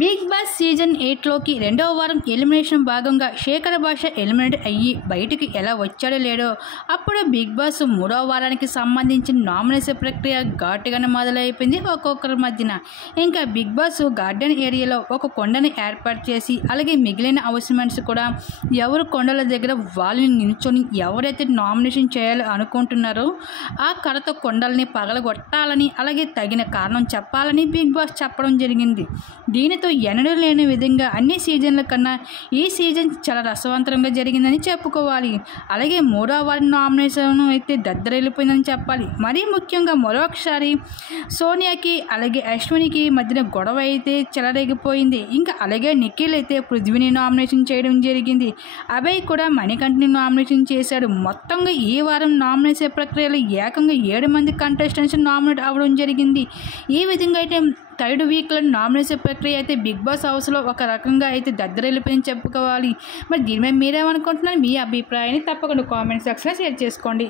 Big boss season 8లోకి రెండవ వారం elimination భాగంగా శేఖర్ భాష ఎలిమినేట్ అయ్యి బయటికి ఎలా వచ్చాడో లేడో అప్పుడు బిగ్ బాస్ మూడవ వారానికి సంబంధించిన నామినేషన్ ప్రక్రియ ఘాటుగానే మొదలైపోయింది ఒక్కొక్కరి మధ్యన. ఇంకా బిగ్ బాస్ గార్డెన్ ఏరియాలో ఒక కొండని ఏర్పాటు చేసి అలాగే మిగిలిన హౌస్మెంట్స్ కూడా ఎవరు కొండల దగ్గర వాళ్ళని నిల్చొని ఎవరైతే నామినేషన్ చేయాలో అనుకుంటున్నారో ఆ కర్రతో కొండల్ని పగలగొట్టాలని అలాగే తగిన కారణం చెప్పాలని బిగ్ బాస్ చెప్పడం జరిగింది. దీనితో ఎన్నడూ లేని విధంగా అన్ని సీజన్ల కన్నా ఈ సీజన్ చాలా రసవంతంగా జరిగిందని చెప్పుకోవాలి. అలాగే మూడవ వారి నామినేషన్ అయితే దద్దరెళ్ళిపోయిందని చెప్పాలి. మరీ ముఖ్యంగా మరొకసారి సోనియాకి అలాగే అశ్వినికి మధ్యన గొడవ అయితే చెలరేగిపోయింది. ఇంకా అలాగే నిఖిల్ అయితే పృథ్వీని నామినేషన్ చేయడం జరిగింది. అభయ్ కూడా మణికంఠని నామినేషన్ చేశాడు. మొత్తంగా ఈ వారం నామినేషన్ ప్రక్రియలో ఏకంగా 7 మంది కంటెస్టెంట్స్ నామినేట్ అవ్వడం జరిగింది. ఈ విధంగా అయితే థర్డ్ వీక్లో నామినేషన్ ప్రక్రియ అయితే బిగ్ బాస్ హౌస్లో ఒక రకంగా అయితే దద్దరెళ్ళిపోయిందని చెప్పుకోవాలి. మరి దీని మీద మీరేమనుకుంటున్నారు? మీ అభిప్రాయాన్ని తప్పకుండా కామెంట్ సెక్షన్లో షేర్ చేసుకోండి.